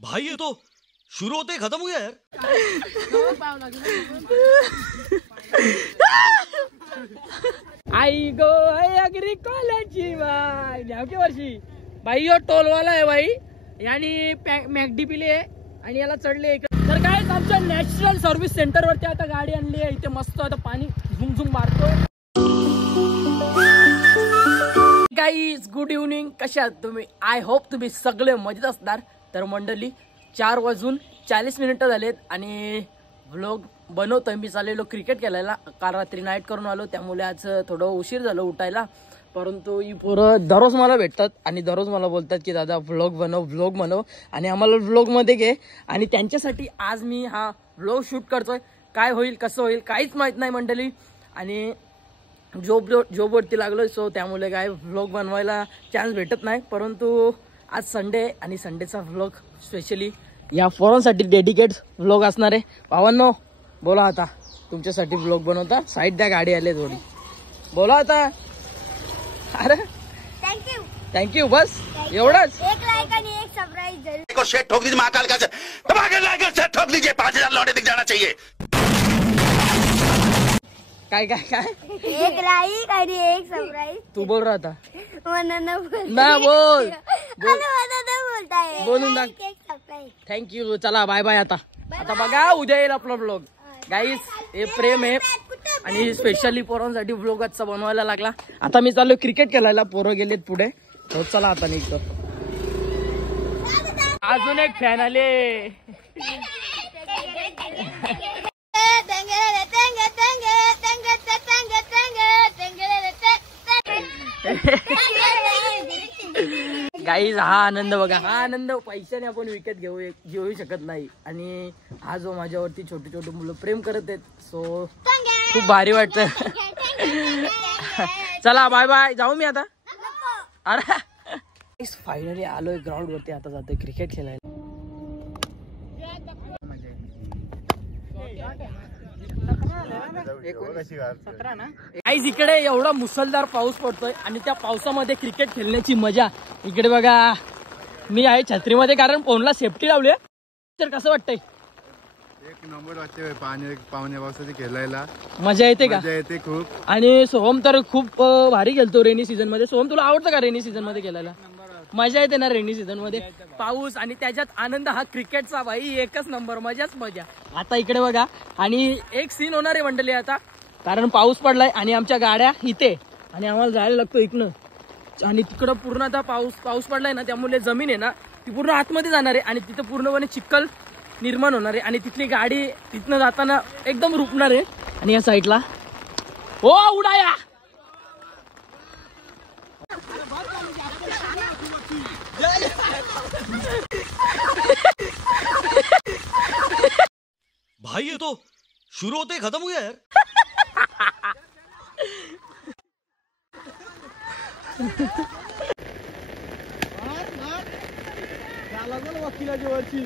भाई ये तो शुरू होते खत्म हो गया यार। आई गो अग्री कॉलेजची बाई न्यावकी वर्षी भाई यो टोलवाला आहे भाई यानी मॅकडी पिली आहे आणि याला चढले। तर काय आमच्या नॅशनल सर्व्हिस सेंटर वरती आता गाडी आणली आहे। इथे मस्त आता पाणी झुम झुम मारतोय। गाईज गुड इव्हनिंग, कशा आहात तुम्ही? आय होप तुम्ही सगळे मजेत असणार। तर मंडळी 4:40 झालेत आणि व्लॉग बनवतोय। मी चाललेलो क्रिकेट खेळायला, काल रात्री नाईट करून आलो त्यामुळे आज थोडं उशीर झालं उठायला। परंतु ही पोरं दररोज मला भेटतात आणि दररोज मला बोलतात की दादा व्लॉग बनव आणि आम्हाला व्लॉगमध्ये घे। आणि त्यांच्यासाठी आज मी हा व्लॉग शूट करतोय। काय होईल कसं होईल काहीच माहित नाही मंडळी। आणि जॉबवरती लागलोय सो त्यामुळे काय व्लॉग बनवायला चान्स भेटत नाही। परंतु आज संडे आणि संडेचा व्लॉग स्पेशली या पोरांसाठी डेडिकेट व्लॉग असणार आहे। भावांनो बोला आता, तुमच्यासाठी व्लॉग बनवता। साईड द्या, गाडी आली थोडी, बोला आता। अरे थँक्यू बस एवढंच। एक लाइक आणि एक सबस्क्राइब जरूर। शेट ठोक दीजिए महाकाल का धमाकेदार शेट ठोक दीजिए, 5000 लौटे दिख जाना चाहिए। काय काय काय एक लाइक आणि एक सबस्क्राइब। तू बोल रहा था मनना बोल ना, बोल बोलता है बोलून टाक। एक सबस्क्राइब। थँक्यू, चला बाय बाय। आता बघा उद्या येईल आपला ब्लॉग। गाईस हे प्रेम आहे आणि स्पेशली पोरांसाठी ब्लॉग आजचा बनवायला लागला। आता मी चाललो क्रिकेट खेळायला, पोरं गेलेत पुढे। हो चला आता निघतो। अजून एक फॅन आले। गाईज हा आनंद बघा, हा आनंद पैशाने आपण विकत घेऊ शकत नाही। आणि हा जो माझ्यावरती छोटे छोटे मुलं प्रेम करत आहेत सो खूप भारी वाटतं। चला बाय बाय, जाऊ मी आता। अरे फायनली आलोय ग्राउंड वरती, आता जातोय क्रिकेट खेळायला। गाईज इकडे एवढा मुसळधार पाऊस पडतोय आणि त्या पावसामध्ये क्रिकेट खेळण्याची मजा इकडे बघा। मी आहे छत्रीमध्ये कारण फोनला सेफ्टी लावली। तर कसं वाटतंय? एक नंबर वाटते पावण्या पावसाची खेळायला मजा येते का? मजा येते खूप। आणि सोहम तर खूप भारी खेळतो रेनी सीझन मध्ये। सोहम तुला आवडतं का रेनी सीझन मध्ये खेळायला? मजा येते ना रेनी सीझन मध्ये, पाऊस आणि त्याच्यात आनंद हा क्रिकेटचा भाई एकच नंबर, मजाच मजा। आता इकडे बघा आणि एक सीन होणार आहे मंडळी आता, कारण पाऊस पडलाय आणि आमच्या गाड्या इथे आणि आम्हाला जायला लागतो इकडनं। आणि तिकडं पूर्ण आता पाऊस पडलाय ना त्यामुळे जमीन आहे ना ती पूर्ण आतमध्ये जाणार आहे आणि तिथं पूर्णपणे चिखल निर्माण होणार आहे आणि तिथली गाडी तिथनं जाताना एकदम रुपणार आहे। आणि या साईडला हो उडाया भाई ये तो शुरू होते खत्म हो गया यार। वकिलाच्या वरची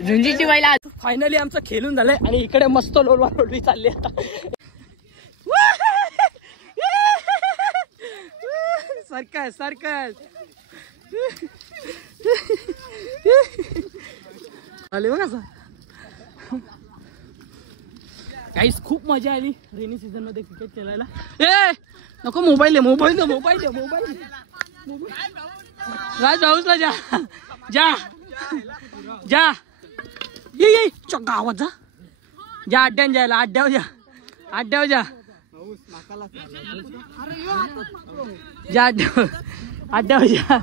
झुंजीची बाईला फायनली आमचं खेळून झालंय आणि इकडे मस्त लोलवा लोलवी चालली आता। सर्कस सर्कस आले बघा गाईस, खूप मजा आली रेनी सीझन मध्ये क्रिकेट खेळायला। ए नको मोबाईल दे, मोबाईल दे, मोबाईल दे, मोबाईल दे, राज हाऊसला जा जा जा ये गावात जा जा अड्ड्यान जायला अड्ड्यावर जा अड्ड्यावर जा जा अड्ड्यावर जा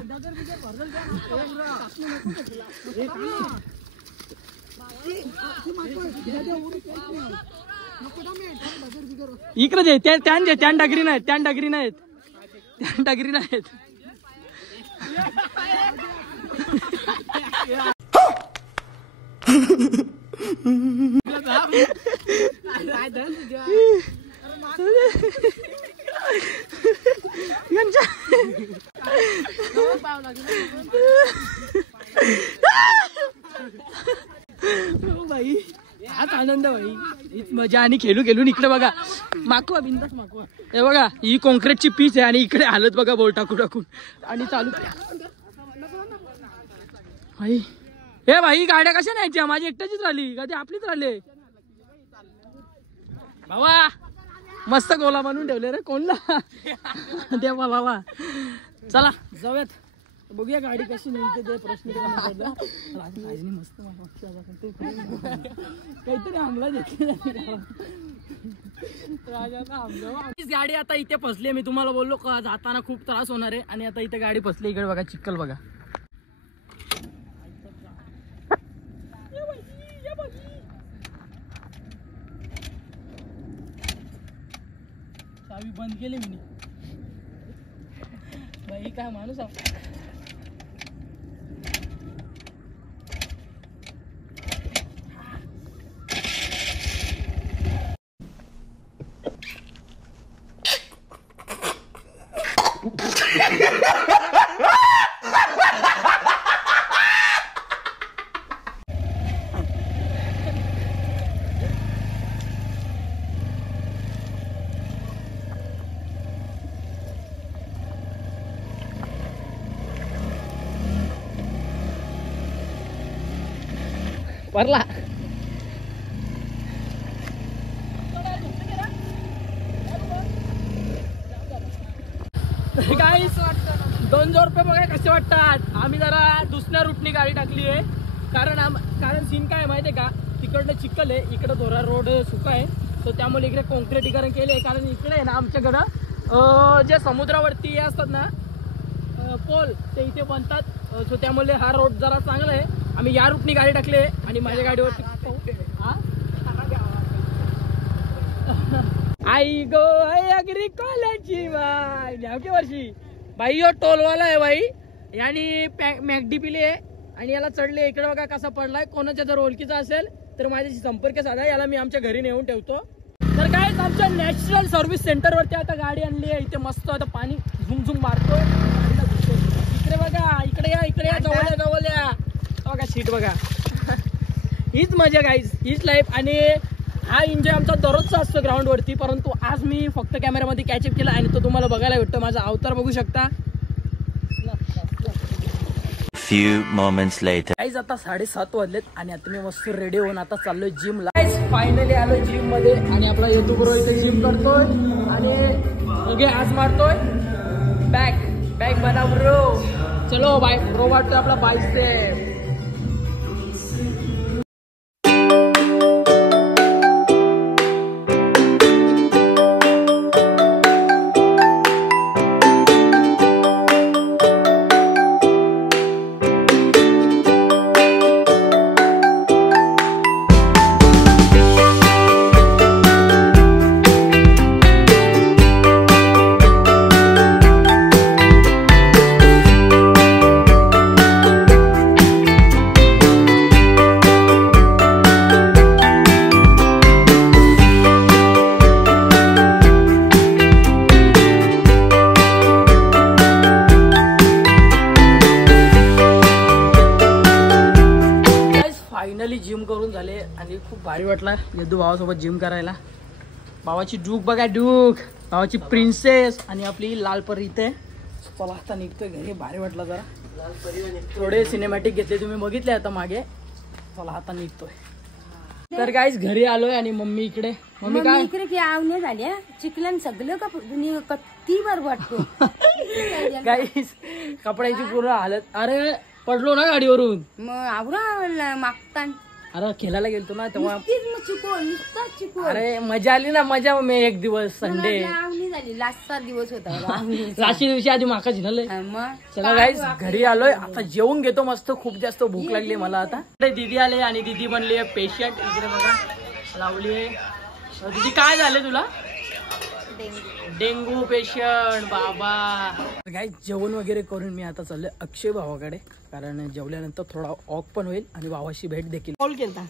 इकडे जे त्या डगरी नाहीत त्या डगरी नाहीत त्या डगरी नाहीत भाई हाच आनंद भाई हीच मजा आणि खेळू खेळून इकडे बघा माकवा बिंदास माकवा हे बघा ही कॉन्क्रीटची पीच आहे आणि इकडे हालत बघा बोल टाकू टाकून आणि चालू भाई हे भाई गाड्या कशा न्यायच्या माझी एकट्याचीच राहिली कधी आपलीच राहिले बाबा मस्त गोला बनवून ठेवले रे कोणला देवा बाबा चला जाऊयात बघूया गाडी कशी नेमते ते प्रश्न मस्त काहीतरी हमला गाडी आता इथे फसली मी तुम्हाला बोललो का जाताना खूप त्रास होणार आहे आणि आता इथे गाडी फसली इकडे बघा चिक्कल बघा चावी बंद केली मी भाई काय माणूस भरला गाईस 200 रुपये बघा कसे वाटतात आम्ही जरा दुसऱ्या रूटनी गाडी टाकली आहे कारण सीन काय माहिती आहे का तिकडनं चिखल आहे इकडं थोडा रोड सुका आहे तो त्यामुळे इकडे कॉन्क्रिटीकरण केले कारण इकडे आहे ना आमच्याकडं जे समुद्रावरती असतात ना पोल ते इथे बनतात सो त्यामुळे हा रोड जरा चांगला आहे आम्ही या रूटनी गाडी टाकली आहे आणि माझ्या गाडीवरती आई गो अग्री कॉलेजची बाई की वर्षी भाई यो टोलवाला आहे भाई यानी मॅकडी पिली आहे आणि याला चढले इकडे बघा कसा पडलाय कोणाच्या जर ओळखीचा असेल तर माझ्याशी संपर्क साधा याला मी आमच्या घरी नेऊन ठेवतो तर काय आमच्या नॅशनल सर्व्हिस सेंटर वरती आता गाडी आणली आहे इथे मस्त आता पाणी झुम झुम मारतोय इकडे बघा इकडे या जवळ या बघा सीट बघा हीच मजा गाईज हीच लाईफ आणि हा एन्जॉय आमचा दररोजचा असतो ग्राउंड वरती परंतु आज मी फक्त कॅमेरामध्ये कॅचअप केला आणि तो तुम्हाला बघायला भेटतो माझा अवतार बघू शकता few moments later गाईज आता 7:30 वाजलेत आणि आता मी मस्त रेडी होऊन आता चाललोय जिमला फायनली आलो जिम मध्ये आणि आपला येतो बरोबर इथे जिम करतोय आणि आज मारतोय बॅक बना ब्रो चलो बाय ब्रो वाटतोय आपला बायसेप जिम करून झाले आणि खूप भारी वाटला यदू भावासोबत जिम करायला भावाची डूक बघा डूक भावाची प्रिन्सेस आणि आपली लाल परी इथे चला आता निघतोय घरी भारी वाटला जरा थोडे सिनेमॅटिक घेतले तुम्ही बघितले आता मागे चला आता निघतोय तर गाईज घरी आलोय आणि मम्मी इकडे मम्मी काय इकडे की आवणे झाल्या चिखलन सगळं का कत्ती बर वाटतो गाईस कपड्याची पूर्ण हालत. अरे पडलो ना गाडीवरून. मग आवरा मागता अरे खेळायला गेलतो ना तेव्हा. नुसता चिकून अरे मजा आली ना. मजा मी एक दिवस संडे लावणी झाली. लास्टचा दिवस होता राशी दिवशी आधी माका झिनलंय. मग चला गाईस घरी आलोय आता. जेवून घेतो मस्त. खूप जास्त भूक लागली मला आता. दीदी आले आणि दीदी बनली पेशंट. इकडे बघा लावली आहे. दीदी काय झालं तुला? डेंगू पेशंट बाबा. गाईस जेवण वगैरे करून मी आता चाललोय अक्षय भावाकडे. कारण जेवल्यानंतर थोडा ऑक पण होईल आणि भावाशी भेट देखील. कॉल केलता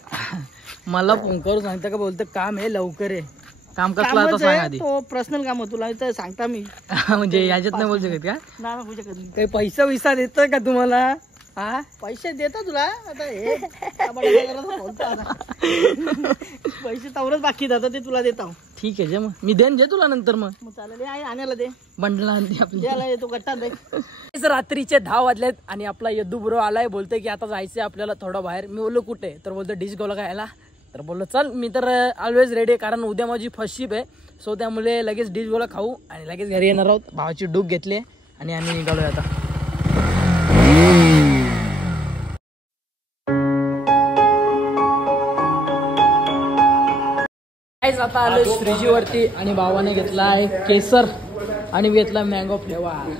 मला फोन करून सांगता का बोलतं काम आहे लवकर आहे. काम कसलं आता सांग आधी. पर्सनल काम आहे तुला इथं सांगता मी. म्हणजे याच्यात नाही बोलू शकत का? ना बोलू शकत नाही. काही पैसा विसा देतोय का तुम्हाला? हा पैसे देतो तुला आता हे बोलतो आता. पैसे तवरच बाकी आता ते तुला देतो. ठीक आहे जे मग मी देन जे तुला नंतर. मग चालेल आणायला दे बंडला आपली द्यायला येतो गट्टा दे. रात्रीचे 10 वाजलेत आणि आपला यद्दू ब्रो आलाय. बोलतोय की आता जायचंय आपल्याला थोडं बाहेर. मी बोललो कुठे? तर बोलतो डिश गोला खायला. तर बोललो चल मी तर ऑलवेज रेडी आहे. कारण उद्या माझी फर्स्ट शिप आहे. सो त्यामुळे लगेच डिश गोला खाऊ आणि लगेच घरी येणार आहोत. भावाची डूब घेतली आणि आम्ही निघालोय आता. आता आलोय श्रीजीवरती आणि भावाने घेतलाय केसर आणि मी घेतला मँगो फ्लेवर.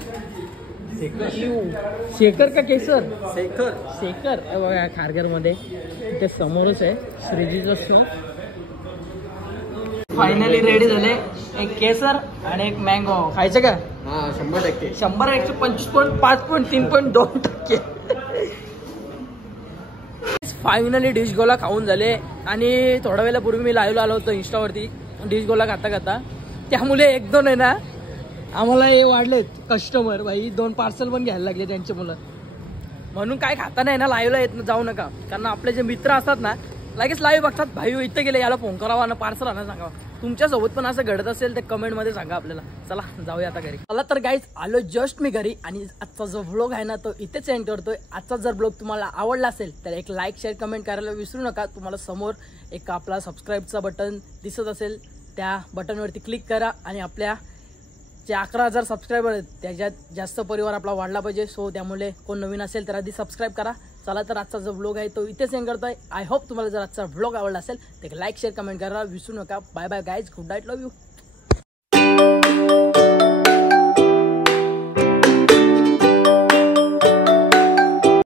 शेखर का केसर? शेखर. शेखर बघा खारघर मध्ये ते समोरच आहे श्रीजीचं शो. फायनली रेडी झाले. एक केसर आणि एक मँगो. खायचं का? 100%. 100 125.5.3.2%. फायनली डिश गोला खाऊन झाले आणि थोड्या वेळापूर्वी मी लाईव्ह आलो होतो इंस्टावरती डिश गोला खाता खाता. त्यामुळे 1-2 आहे ना आम्हाला हे वाढलेत कस्टमर. भाई 2 पार्सल पण घ्यायला लागले त्यांचे मुलं. म्हणून काय खाता नाही ना लाईव्हला येत जाऊ नका. कारण आपले जे मित्र असतात ना लगेच लाईव्ह बघतात. भाई इथे गेले याला फोन करावा ना पार्सल आणा सांगावा. तुमच्यासोबत पण असं घडत असेल तर कमेंटमध्ये सांगा आपल्याला. चला जाऊया आता घरी. चला तर गाईज आलो जस्ट मी घरी आणि आजचा जो व्लॉग आहे ना तो इथेच एंड करतोय. आजचा जर व्लॉग तुम्हाला आवडला असेल तर एक लाईक शेअर कमेंट करायला विसरू नका. तुम्हाला समोर एक आपला सबस्क्राईबचा बटन दिसत असेल त्या बटनवरती क्लिक करा आणि आपल्या जे 11,000 सबस्क्रायबर आहेत त्याच्यात जास्त परिवार आपला वाढला पाहिजे. सो त्यामुळे कोण नवीन असेल तर आधी सबस्क्राईब करा. चला तर आजचा जो व्लॉग आहे तो इथेच एंड करतोय. आय होप तुम्हाला जर आजचा व्लॉग आवडला असेल तर लाईक शेअर कमेंट करा विसरू नका. Bye bye guys. Good night. Love you.